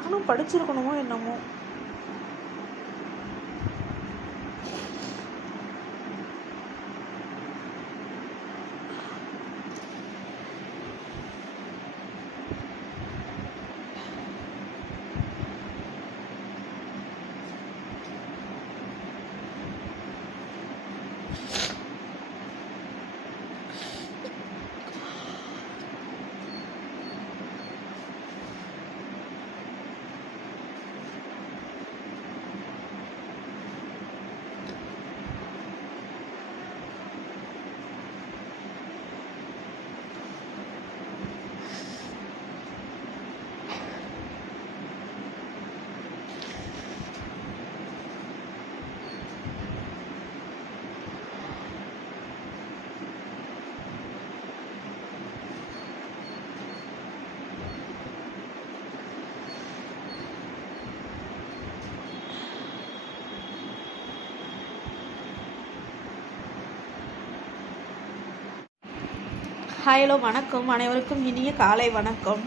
நானும் படிச்சிருக்கணுமோ என்னமோ. ஹலோ, வணக்கம். அனைவருக்கும் இனிய காலை வணக்கம்.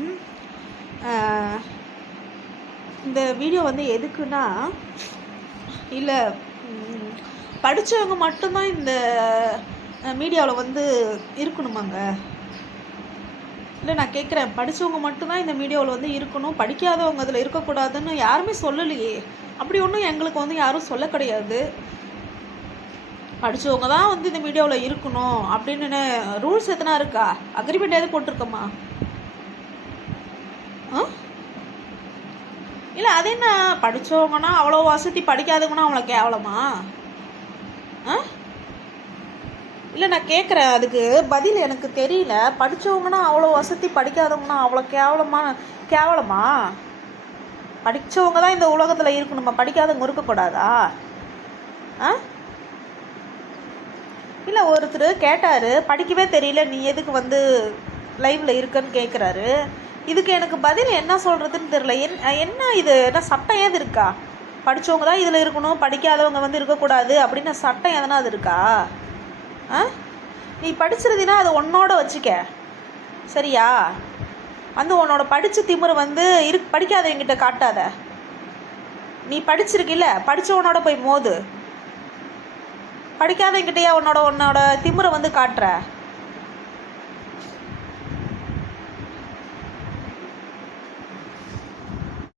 இந்த வீடியோ எதுக்குன்னா, இல்லை படித்தவங்க மட்டும்தான் இந்த மீடியாவில் இருக்கணுமாங்க? இல்லை, நான் கேட்குறேன், படித்தவங்க மட்டும்தான் இந்த மீடியாவில் இருக்கணும், படிக்காதவங்க அதில் இருக்கக்கூடாதுன்னு யாருமே சொல்லலையே. அப்படி ஒன்றும் எங்களுக்கு யாரும் சொல்ல கிடையாது. படித்தவங்க தான் இந்த மீடியாவில் இருக்கணும் அப்படின்னு ரூல்ஸ் எத்தனை இருக்கா? அக்ரிமெண்ட் எது போட்டிருக்கம்மா? இல்லை, அது என்ன படித்தவங்கன்னா அவ்வளோ வசதி, படிக்காதவங்கன்னா அவ்வளோ கேவலமா? இல்லை, நான் கேட்குறேன், அதுக்கு பதில் எனக்கு தெரியல. படித்தவங்கன்னா அவ்வளோ வசதி, படிக்காதவங்கன்னா அவ்வளோ கேவலமா? படித்தவங்க தான் இந்த உலகத்தில் இருக்கணுமா? படிக்காதவங்க இருக்கக்கூடாதா? இல்லை, ஒருத்தர் கேட்டார், படிக்கவே தெரியல, நீ எதுக்கு லைவில் இருக்குன்னு கேட்குறாரு. இதுக்கு எனக்கு பதில் என்ன சொல்கிறதுன்னு தெரியல. என்ன இது? என்ன சட்டம் ஏது இருக்கா? படித்தவங்க தான் இதில் இருக்கணும், படிக்காதவங்க இருக்கக்கூடாது அப்படின்னு சட்டம் எதனா அது இருக்கா? நீ படிச்சிருந்தீன்னா அது உன்னோட வச்சுக்க, சரியா? உன்னோட படித்த திமிரு படிக்காதவங்கிட்ட காட்டாத. நீ படிச்சிருக்கில்ல, படித்தவனோட போய் மோது. படிக்காதவங்கிட்டே உன்னோட திமிரை காட்டுற.